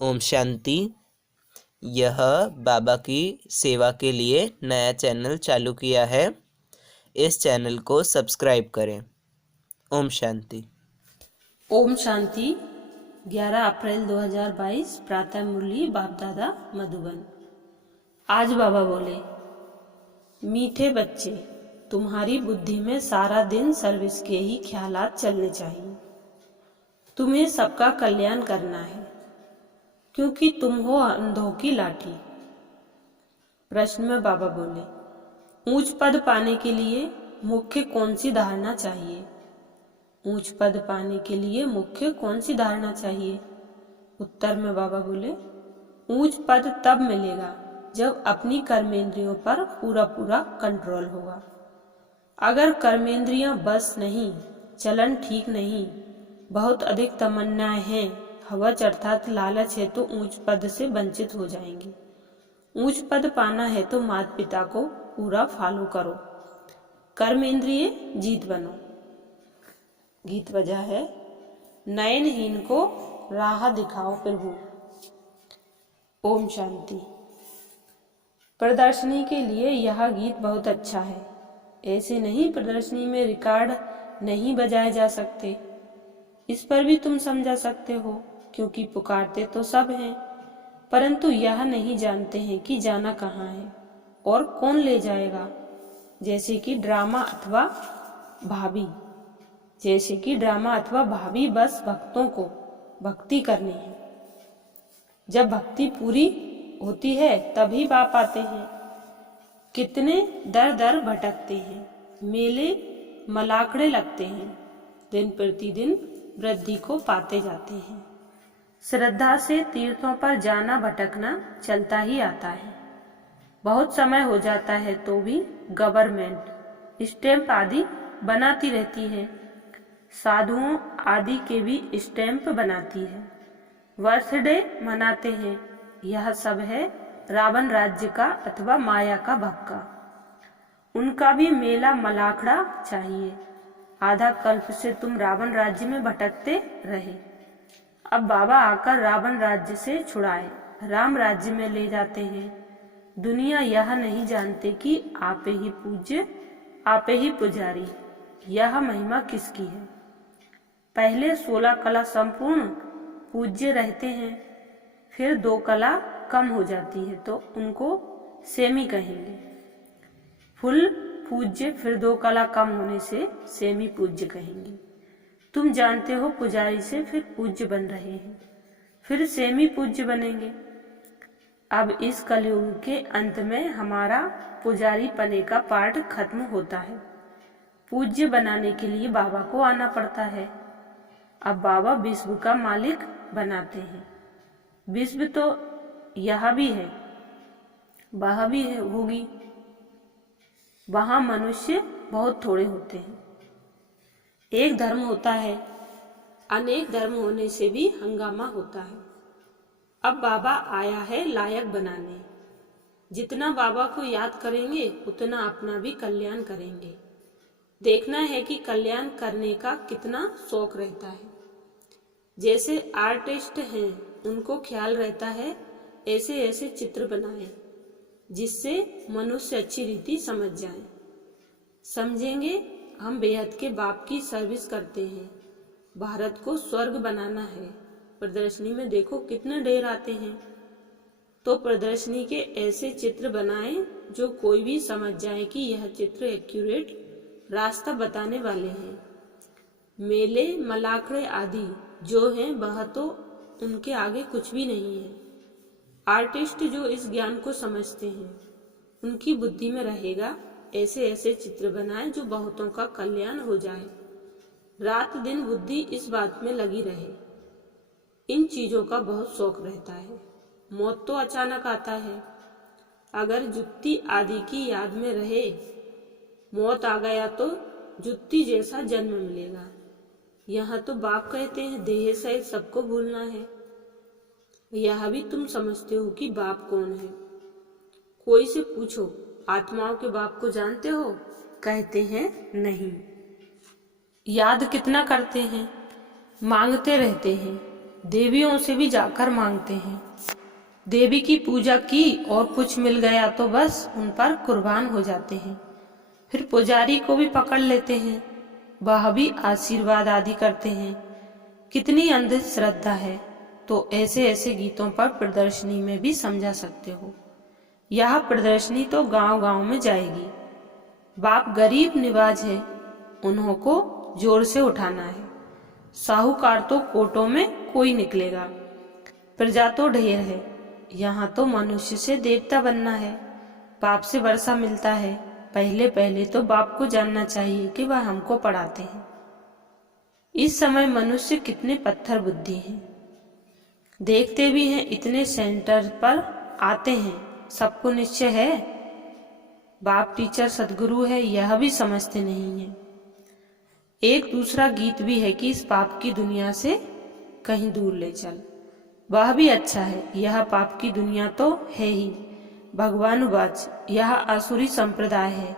ओम शांति। यह बाबा की सेवा के लिए नया चैनल चालू किया है। इस चैनल को सब्सक्राइब करें। ओम शांति। ओम शांति। 11 अप्रैल 2022 प्रातः मुरली बाप दादा मधुबन। आज बाबा बोले, मीठे बच्चे, तुम्हारी बुद्धि में सारा दिन सर्विस के ही ख्यालात चलने चाहिए। तुम्हें सबका कल्याण करना है, क्योंकि तुम हो अंधों की लाठी। प्रश्न में बाबा बोले, ऊंच पद पाने के लिए मुख्य कौन सी धारणा चाहिए? ऊंच पद पाने के लिए मुख्य कौन सी धारणा चाहिए? उत्तर में बाबा बोले, ऊंच पद तब मिलेगा जब अपनी कर्मेंद्रियों पर पूरा पूरा कंट्रोल होगा। अगर कर्मेंद्रियां बस नहीं, चलन ठीक नहीं, बहुत अधिक तमन्नाएं हैं, हवस अर्थात लालच है, तो ऊंच पद से वंचित हो जाएंगे। ऊंच पद पाना है तो माता पिता को पूरा फॉलो करो, कर्मेंद्रिय जीत बनो। गीत वजह है, नयनहीन को राह दिखाओ प्रभु। ओम शांति। प्रदर्शनी के लिए यह गीत बहुत अच्छा है। ऐसे नहीं प्रदर्शनी में रिकॉर्ड नहीं बजाए जा सकते, इस पर भी तुम समझा सकते हो, क्योंकि पुकारते तो सब हैं, परंतु यह नहीं जानते हैं कि जाना कहाँ है और कौन ले जाएगा। जैसे कि ड्रामा अथवा भाभी बस भक्तों को भक्ति करनी है। जब भक्ति पूरी होती है तभी बाप आते हैं। कितने दर दर भटकते हैं, मेले मलाखड़े लगते हैं, दिन प्रतिदिन वृद्धि को पाते जाते हैं। श्रद्धा से तीर्थों पर जाना भटकना चलता ही आता है। बहुत समय हो जाता है तो भी गवर्नमेंट स्टैंप आदि बनाती रहती है, साधुओं आदि के भी स्टैंप बनाती है, बर्थडे मनाते हैं। यह सब है रावण राज्य का अथवा माया का भक्का। उनका भी मेला मलाखड़ा चाहिए। आधा कल्प से तुम रावण राज्य में भटकते रहे, अब बाबा आकर रावण राज्य से छुड़ाए राम राज्य में ले जाते हैं। दुनिया यह नहीं जानते कि आपे ही पूज्य, आपे ही पुजारी। यह महिमा किसकी है? पहले 16 कला संपूर्ण पूज्य रहते हैं, फिर 2 कला कम हो जाती है तो उनको सेमी कहेंगे। फुल पूज्य, फिर 2 कला कम होने से सेमी पूज्य कहेंगे। तुम जानते हो पुजारी से फिर पूज्य बन रहे हैं, फिर सेमी पूज्य बनेंगे। अब इस कलयुग के अंत में हमारा पुजारी पने का पार्ट खत्म होता है। पूज्य बनाने के लिए बाबा को आना पड़ता है। अब बाबा विश्व का मालिक बनाते हैं। विश्व तो यह भी है, वह भी है, होगी। वहां मनुष्य बहुत थोड़े होते हैं। एक धर्म होता है, अनेक धर्म होने से भी हंगामा होता है। अब बाबा आया है लायक बनाने। जितना बाबा को याद करेंगे उतना अपना भी कल्याण करेंगे। देखना है कि कल्याण करने का कितना शौक रहता है। जैसे आर्टिस्ट हैं, उनको ख्याल रहता है ऐसे ऐसे चित्र बनाएं जिससे मनुष्य अच्छी रीति समझ जाए। समझेंगे हम बेहद के बाप की सर्विस करते हैं, भारत को स्वर्ग बनाना है। प्रदर्शनी में देखो कितने ढेर आते हैं, तो प्रदर्शनी के ऐसे चित्र बनाएं जो कोई भी समझ जाए कि यह चित्र एक्यूरेट रास्ता बताने वाले हैं। मेले मलाखड़े आदि जो हैं वह तो उनके आगे कुछ भी नहीं है। आर्टिस्ट जो इस ज्ञान को समझते हैं उनकी बुद्धि में रहेगा ऐसे ऐसे चित्र बनाएं जो बहुतों का कल्याण हो जाए। रात दिन बुद्धि इस बात में लगी रहे। इन चीजों का बहुत शौक रहता है। मौत तो अचानक आता है। अगर जुत्ती आदि की याद में रहे, मौत आ गया तो जुत्ती जैसा जन्म मिलेगा। यहाँ तो बाप कहते हैं देह सहित सबको भूलना है। यह भी तुम समझते हो कि बाप कौन है। कोई से पूछो आत्माओं के बाप को जानते हो? कहते हैं नहीं। याद कितना करते हैं, मांगते रहते हैं, देवियों से भी जाकर मांगते हैं। देवी की पूजा की और कुछ मिल गया तो बस उन पर कुर्बान हो जाते हैं। फिर पुजारी को भी पकड़ लेते हैं, वह भी आशीर्वाद आदि करते हैं। कितनी अंधश्रद्धा है, तो ऐसे ऐसे गीतों पर प्रदर्शनी में भी समझा सकते हो। यह प्रदर्शनी तो गांव गांव में जाएगी। बाप गरीब निवाज है, उन्हों को जोर से उठाना है। साहूकार तो कोटों में कोई निकलेगा। प्रजा तो ढेर है, यहाँ तो मनुष्य से देवता बनना है। बाप से वर्षा मिलता है, पहले पहले तो बाप को जानना चाहिए कि वह हमको पढ़ाते हैं। इस समय मनुष्य कितने पत्थर बुद्धि हैं, देखते भी हैं, इतने सेंटर पर आते हैं, सबको निश्चय है बाप टीचर सदगुरु है, यह भी समझते नहीं है। एक दूसरा गीत भी है कि इस पाप की दुनिया से कहीं दूर ले चल, वह भी अच्छा है। यह पाप की दुनिया तो है ही, भगवानुवाच यह आसुरी संप्रदाय है,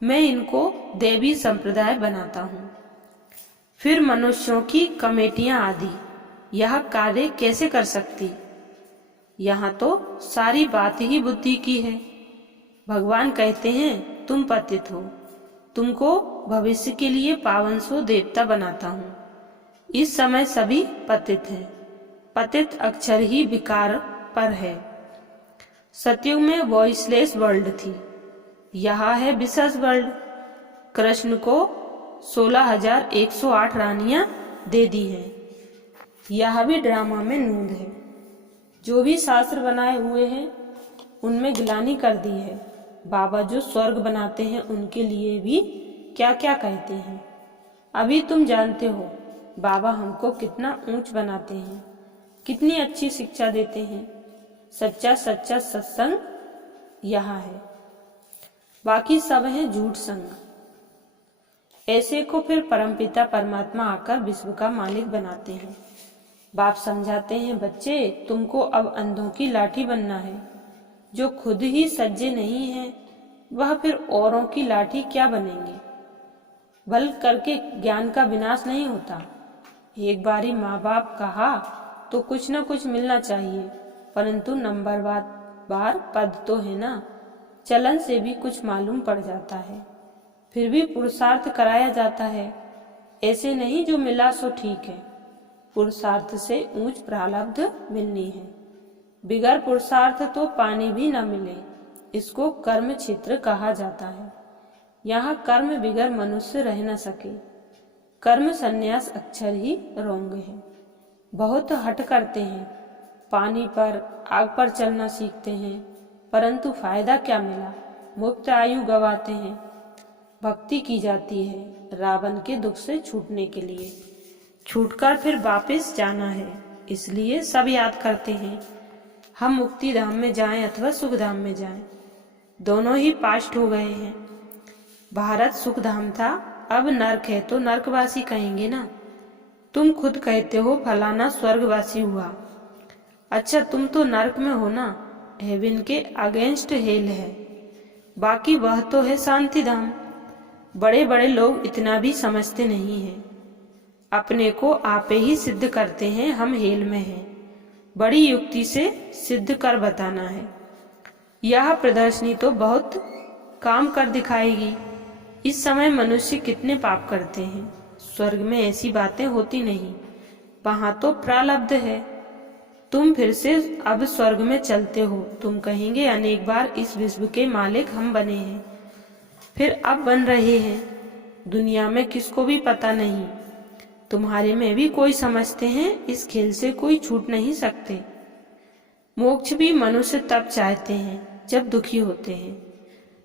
मैं इनको देवी संप्रदाय बनाता हूँ। फिर मनुष्यों की कमेटियां आदि यह कार्य कैसे कर सकती? यहाँ तो सारी बात ही बुद्धि की है। भगवान कहते हैं तुम पतित हो, तुमको भविष्य के लिए पावन सो देवता बनाता हूँ। इस समय सभी पतित हैं, पतित अक्षर ही विकार पर है। सतयुग में वॉइसलेस वर्ल्ड थी, यहाँ है विशेष वर्ल्ड। कृष्ण को 16,108 रानियां दे दी हैं, यह भी ड्रामा में नूंद है। जो भी शास्त्र बनाए हुए हैं उनमें गिलानी कर दी है। बाबा जो स्वर्ग बनाते हैं उनके लिए भी क्या क्या कहते हैं, अभी तुम जानते हो। बाबा हमको कितना ऊंच बनाते हैं, कितनी अच्छी शिक्षा देते हैं। सच्चा सच्चा सत्संग यहाँ है, बाकी सब है झूठ संग। ऐसे को फिर परमपिता परमात्मा आकर विश्व का मालिक बनाते हैं। बाप समझाते हैं, बच्चे तुमको अब अंधों की लाठी बनना है। जो खुद ही सज्जे नहीं है वह फिर औरों की लाठी क्या बनेंगे। बल करके ज्ञान का विनाश नहीं होता। एक बारी माँ बाप कहा तो कुछ न कुछ मिलना चाहिए, परंतु नंबर बार पद तो है ना, चलन से भी कुछ मालूम पड़ जाता है। फिर भी पुरुषार्थ कराया जाता है, ऐसे नहीं जो मिला सो ठीक है। पुरुषार्थ से ऊंच प्रारब्ध मिलनी है, बिगर पुरुषार्थ तो पानी भी न मिले। इसको कर्म क्षेत्र कहा जाता है। यहाँ कर्म बिगर मनुष्य रह न सके। कर्म संन्यास अक्षर ही रोंग है। बहुत हट करते हैं, पानी पर आग पर चलना सीखते हैं, परंतु फायदा क्या मिला? मुक्त आयु गवाते हैं। भक्ति की जाती है रावण के दुख से छूटने के लिए, छूटकर फिर वापस जाना है, इसलिए सब याद करते हैं हम मुक्ति धाम में जाएं अथवा सुख धाम में जाएं। दोनों ही पास्ट हो गए हैं। भारत सुख धाम था, अब नर्क है तो नर्कवासी कहेंगे ना। तुम खुद कहते हो फलाना स्वर्गवासी हुआ, अच्छा तुम तो नर्क में हो ना। हेवन के अगेंस्ट हेल है, बाकी वह तो है शांति धाम। बड़े बड़े लोग इतना भी समझते नहीं हैं, अपने को आपे ही सिद्ध करते हैं हम हेल में हैं। बड़ी युक्ति से सिद्ध कर बताना है। यह प्रदर्शनी तो बहुत काम कर दिखाएगी। इस समय मनुष्य कितने पाप करते हैं। स्वर्ग में ऐसी बातें होती नहीं, वहां तो प्रारब्ध है। तुम फिर से अब स्वर्ग में चलते हो, तुम कहेंगे अनेक बार इस विश्व के मालिक हम बने हैं, फिर अब बन रहे हैं। दुनिया में किसको भी पता नहीं, तुम्हारे में भी कोई समझते हैं इस खेल से कोई छूट नहीं सकते। मोक्ष भी मनुष्य तब चाहते हैं जब दुखी होते हैं।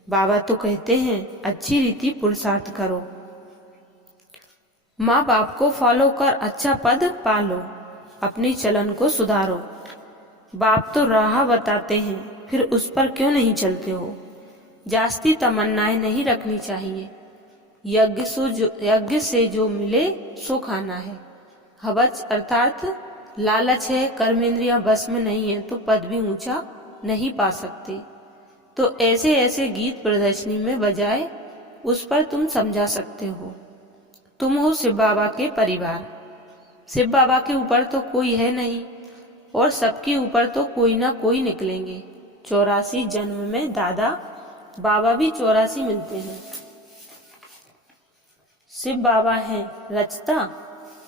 बाबा तो कहते हैं अच्छी रीति पुरुषार्थ करो, माँ बाप को फॉलो कर अच्छा पद पालो, अपनी चलन को सुधारो। बाप तो राह बताते हैं, फिर उस पर क्यों नहीं चलते हो? जास्ती तमन्नाएं नहीं रखनी चाहिए। यज्ञ से जो मिले सो खाना है। हवच अर्थात लालच है, कर्मेंद्रियां बस में नहीं है तो पद भी ऊंचा नहीं पा सकते। तो ऐसे ऐसे गीत प्रदर्शनी में बजाए उस पर तुम समझा सकते हो। तुम हो शिव बाबा के परिवार, शिव बाबा के ऊपर तो कोई है नहीं और सबके ऊपर तो कोई ना कोई निकलेंगे। 84 जन्म में दादा बाबा भी 84 मिलते हैं। शिव बाबा हैं रचता,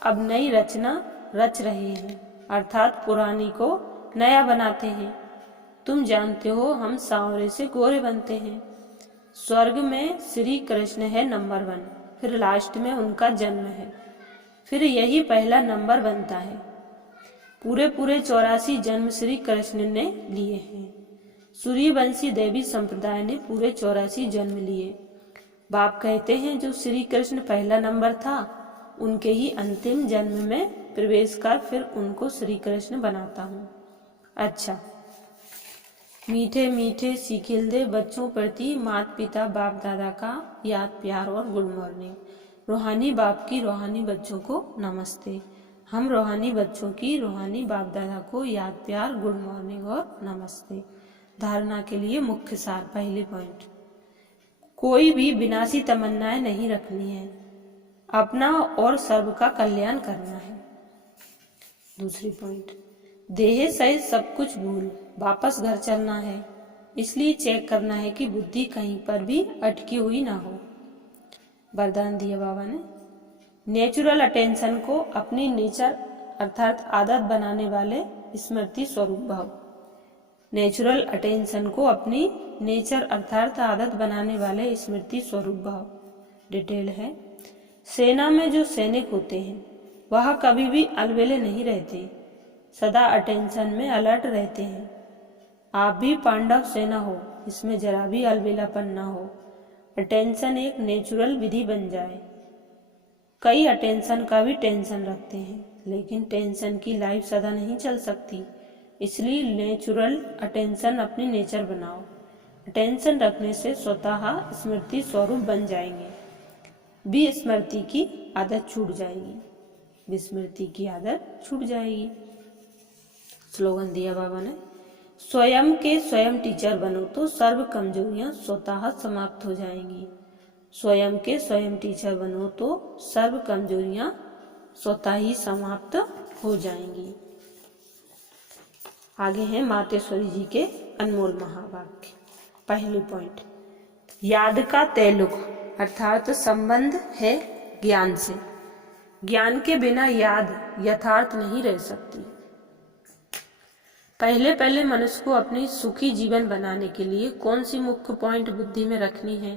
अब नई रचना रच रहे हैं, अर्थात पुरानी को नया बनाते हैं। तुम जानते हो हम सांवरे से गोरे बनते हैं। स्वर्ग में श्री कृष्ण है नंबर 1, फिर लास्ट में उनका जन्म है, फिर यही पहला नंबर बनता है। पूरे 84 जन्म श्री कृष्ण ने लिए हैं। सूर्यवंशी देवी संप्रदाय ने पूरे 84 जन्म लिए। बाप कहते हैं जो श्री कृष्ण पहला नंबर था उनके ही अंतिम जन्म में प्रवेश कर फिर उनको श्री कृष्ण बनाता हूँ। अच्छा, मीठे मीठे सीखिलदे बच्चों प्रति माता पिता बाप दादा का याद प्यार और गुड मॉर्निंग। रूहानी बाप की रूहानी बच्चों को नमस्ते। हम रूहानी बच्चों की रूहानी बाप दादा को याद प्यार गुड मॉर्निंग और नमस्ते। धारणा के लिए मुख्य सार। पहले पॉइंट, कोई भी विनाशी तमन्नाएं नहीं रखनी है, अपना और सर्व का कल्याण करना है। दूसरी पॉइंट, देह सहित सब कुछ भूल वापस घर चलना है, इसलिए चेक करना है कि बुद्धि कहीं पर भी अटकी हुई ना हो। वरदान दिया बाबा ने, नेचुरल अटेंशन को अपनी नेचर अर्थात आदत बनाने वाले स्मृति स्वरूप भाव। नेचुरल अटेंशन को अपनी नेचर अर्थात आदत बनाने वाले स्मृति स्वरूप भाव। डिटेल है, सेना में जो सैनिक होते हैं वह कभी भी अलबेले नहीं रहते, सदा अटेंशन में अलर्ट रहते हैं। आप भी पांडव सेना हो, इसमें जरा भी अलबेलापन ना हो। अटेंशन एक नेचुरल विधि बन जाए। कई अटेंशन का भी टेंशन रखते हैं, लेकिन टेंशन की लाइफ सदा नहीं चल सकती, इसलिए नेचुरल अटेंशन अपनी नेचर बनाओ। अटेंशन रखने से स्वतः स्मृति स्वरूप बन जाएंगे। विस्मृति की आदत छूट जाएगी, विस्मृति की आदत छूट जाएगी। स्लोगन दिया बाबा ने, स्वयं के स्वयं टीचर बनो तो सर्व कमजोरियां स्वतः समाप्त हो जाएंगी। स्वयं के स्वयं टीचर बनो तो सर्व कमजोरियां स्वतः ही समाप्त हो जाएंगी। आगे हैं मातेश्वरी जी के अनमोल महावाक्य। पहली पॉइंट, याद का तैल्लुक अर्थात संबंध है ज्ञान से। ज्ञान के बिना याद यथार्थ नहीं रह सकती। पहले पहले मनुष्य को अपनी सुखी जीवन बनाने के लिए कौन सी मुख्य पॉइंट बुद्धि में रखनी है?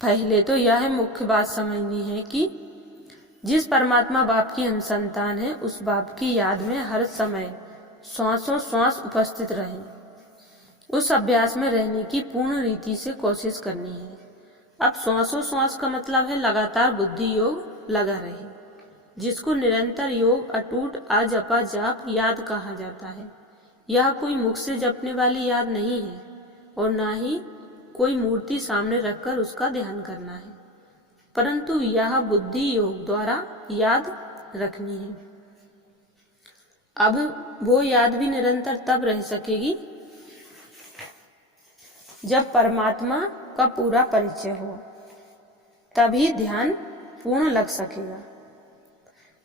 पहले तो यह मुख्य बात समझनी है कि जिस परमात्मा बाप की हम संतान है उस बाप की याद में हर समय श्वासों श्वास उपस्थित रहे। उस अभ्यास में रहने की पूर्ण रीति से कोशिश करनी है। अब श्वासों श्वास का मतलब है लगातार बुद्धि योग लगा रहे, जिसको निरंतर योग अटूट अजपा जाप याद कहा जाता है। यह कोई मुख से जपने वाली याद नहीं है और ना ही कोई मूर्ति सामने रखकर उसका ध्यान करना है, परंतु यह बुद्धि योग द्वारा याद रखनी है। अब वो याद भी निरंतर तब रह सकेगी जब परमात्मा का पूरा परिचय हो, तभी ध्यान पूर्ण लग सकेगा।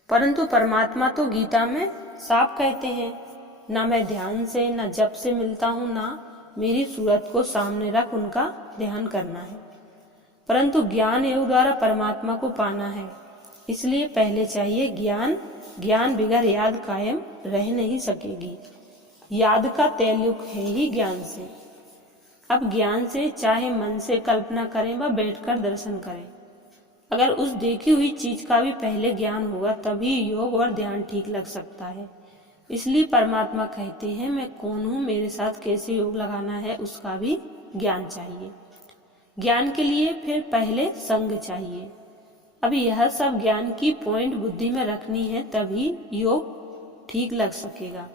परंतु परमात्मा तो गीता में साफ कहते हैं, न मैं ध्यान से न जप से मिलता हूँ, ना मेरी सूरत को सामने रख उनका ध्यान करना है। परंतु ज्ञान योग द्वारा परमात्मा को पाना है, इसलिए पहले चाहिए ज्ञान। ज्ञान बिगैर याद कायम रह नहीं सकेगी। याद का तैल्लुक है ही ज्ञान से। अब ज्ञान से चाहे मन से कल्पना करें व बैठकर दर्शन करें, अगर उस देखी हुई चीज का भी पहले ज्ञान होगा तभी योग और ध्यान ठीक लग सकता है। इसलिए परमात्मा कहते हैं मैं कौन हूँ, मेरे साथ कैसे योग लगाना है, उसका भी ज्ञान चाहिए। ज्ञान के लिए फिर पहले संग चाहिए। अब यह सब ज्ञान की पॉइंट बुद्धि में रखनी है, तभी योग ठीक लग सकेगा।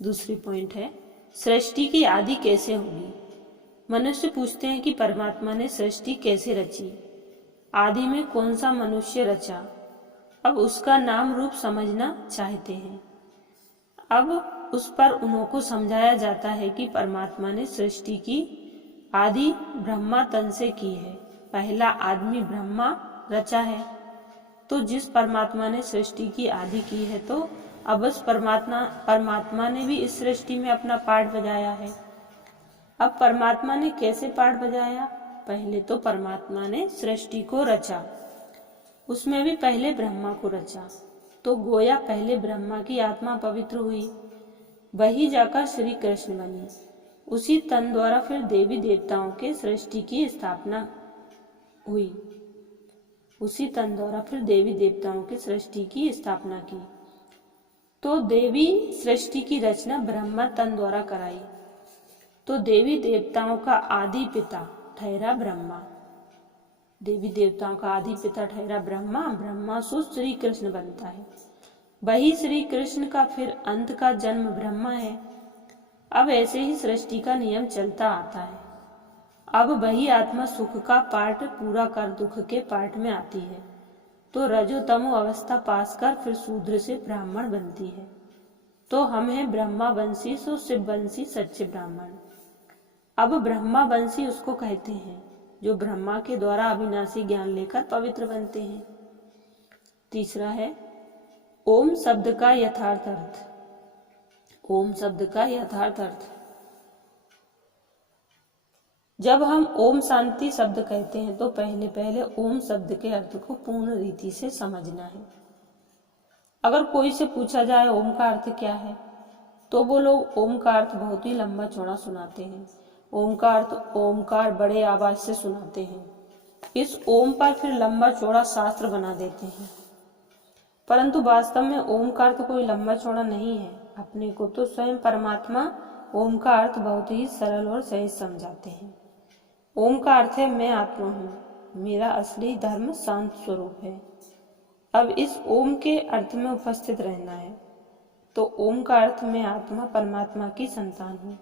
दूसरी पॉइंट है, सृष्टि की आदि कैसे होगी? मनुष्य पूछते हैं कि परमात्मा ने सृष्टि कैसे रची, आदि में कौन सा मनुष्य रचा। अब उसका नाम रूप समझना चाहते हैं। अब उस पर उन्हों को समझाया जाता है कि परमात्मा ने सृष्टि की आदि ब्रह्मा तन से की है। पहला आदमी ब्रह्मा रचा है। तो जिस परमात्मा ने सृष्टि की आदि की है, तो अब उस परमात्मा ने भी इस सृष्टि में अपना पार्ट बजाया है। अब परमात्मा ने कैसे पार्ट बजाया? पहले तो परमात्मा ने सृष्टि को रचा, उसमें भी पहले ब्रह्मा को रचा। तो गोया पहले ब्रह्मा की आत्मा पवित्र हुई, वही जाकर श्री कृष्ण बनी। उसी तन द्वारा फिर देवी देवताओं के सृष्टि की स्थापना हुई, उसी तन द्वारा फिर देवी देवताओं की सृष्टि की स्थापना की। तो देवी सृष्टि की रचना ब्रह्मा तन द्वारा कराई। तो देवी देवताओं का आदि पिता ठहरा ब्रह्मा, देवी देवताओं का आदि पिता ठहरा ब्रह्मा। ब्रह्मा से श्री कृष्ण बनता है, वही श्री कृष्ण का फिर अंत का जन्म ब्रह्मा है। अब ऐसे ही सृष्टि का नियम चलता आता है। अब वही आत्मा सुख का पार्ट पूरा कर दुख के पार्ट में आती है, तो रजो तमो अवस्था पास कर फिर शूद्र से ब्राह्मण बनती है। तो हम हैं ब्रह्मा वंशी, सो शिव वंशी सच्चे ब्राह्मण। अब ब्रह्मा वंशी उसको कहते हैं जो ब्रह्मा के द्वारा अविनाशी ज्ञान लेकर पवित्र बनते हैं। तीसरा है ओम शब्द का यथार्थ अर्थ। ओम शब्द का यथार्थ अर्थ, जब हम ओम शांति शब्द कहते हैं तो पहले ओम शब्द के अर्थ को पूर्ण रीति से समझना है। अगर कोई से पूछा जाए ओम का अर्थ क्या है, तो वो लोग ओम का अर्थ बहुत ही लंबा चौड़ा सुनाते हैं। ओम का अर्थ ओमकार बड़े आवाज से सुनाते हैं। इस ओम पर फिर लंबा चौड़ा शास्त्र बना देते हैं, परंतु वास्तव में ओम का अर्थ कोई लंबा चौड़ा नहीं है। अपने को तो स्वयं परमात्मा ओम का अर्थ बहुत ही सरल और सहज समझाते हैं। ओम का अर्थ है मैं आत्मा हूँ, मेरा असली धर्म शांत स्वरूप है। अब इस ओम के अर्थ में उपस्थित रहना है। तो ओम का अर्थ मैं आत्मा परमात्मा की संतान हूँ।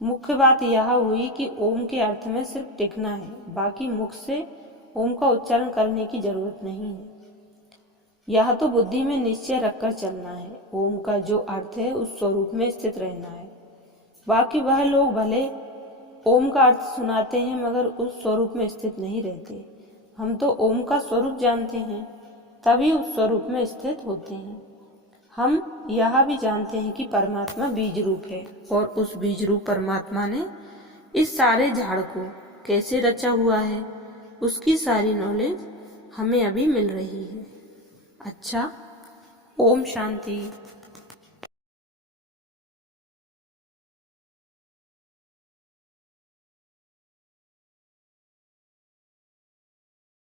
मुख्य बात यह हुई कि ओम के अर्थ में सिर्फ टिकना है, बाकी मुख से ओम का उच्चारण करने की जरूरत नहीं है। यह तो बुद्धि में निश्चय रखकर चलना है। ओम का जो अर्थ है उस स्वरूप में स्थित रहना है। बाकी वह लोग भले ओम का अर्थ सुनाते हैं मगर उस स्वरूप में स्थित नहीं रहते। हम तो ओम का स्वरूप जानते हैं, तभी उस स्वरूप में स्थित होते हैं। हम यह भी जानते हैं कि परमात्मा बीज रूप है और उस बीज रूप परमात्मा ने इस सारे झाड़ को कैसे रचा हुआ है, उसकी सारी नॉलेज हमें अभी मिल रही है। अच्छा, ओम शांति।